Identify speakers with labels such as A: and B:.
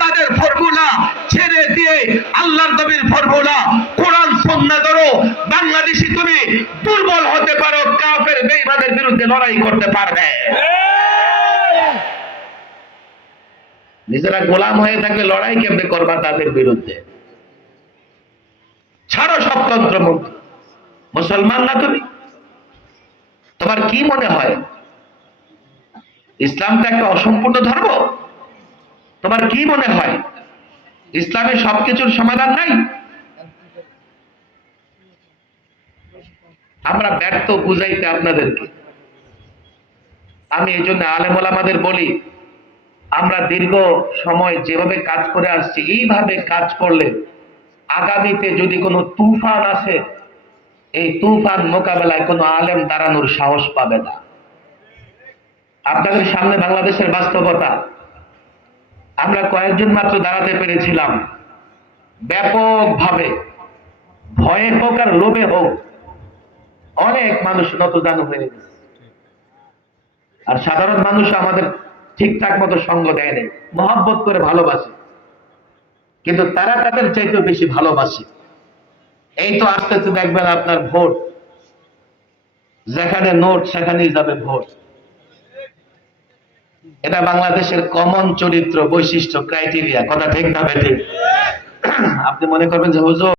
A: তাদের ফর্মুলা ছেড়ে দিয়ে আল্লাহর নবীর ফর্মুলা কোরআন সন্না ধরো, বাংলাদেশি তুমি দুর্বল হতে পারো, কাফের বেঈমানের বিরুদ্ধে লড়াই করতে পারবে। নিজেরা গোলাম হয়ে থাকলে লড়াই কেমনে করবা তাদের বিরুদ্ধে? ছাড়ো স্বতন্ত্র মুক্ত মুসলমান না তুমি? তোমার কি মনে হয়? ইসলামটা একটা অসম্পূর্ণ ধর্ম? তোমার কি মনে হয়? ইসলামের সবকিছুর সমাধান নাই? আমরা ব্যর্থ বুঝাইতে আপনাদেরকে। আমি এই জন্য আলেমল আমাদের বলি, আমরা দীর্ঘ সময় যেভাবে কাজ করে আসছি, এইভাবে কাজ করলে আগামীতে যদি কোনো তুফান আসে, এই তুফান মোকাবেলায় কোনো আলেম দাঁড়ানোর সাহস পাবে না। আপনাদের সামনে বাংলাদেশের বাস্তবতা আমরা কয়েকজন মাত্র দাঁড়াতে পেরেছিলাম। ব্যাপকভাবে। ভয়ে হোক আর লোভে হোক, অনেক মানুষ নতদান হয়ে গেছে। আর সাধারণ মানুষ আমাদের ঠিকঠাক মতো সঙ্গ দেয় নেই, মহাব্বত করে ভালোবাসে। কিন্তু তারা তাদের চাইতেও বেশি ভালোবাসে। এই তো আস্তে আস্তে দেখবেন আপনার ভোট। যেখানে নোট, সেখানেই যাবে ভোট। এটা বাংলাদেশের কমন চরিত্র বৈশিষ্ট্য ক্রাইটেরিয়া কথা ঠিক না, বেঠিক। আপনি মনে করবেন যে, হুজুর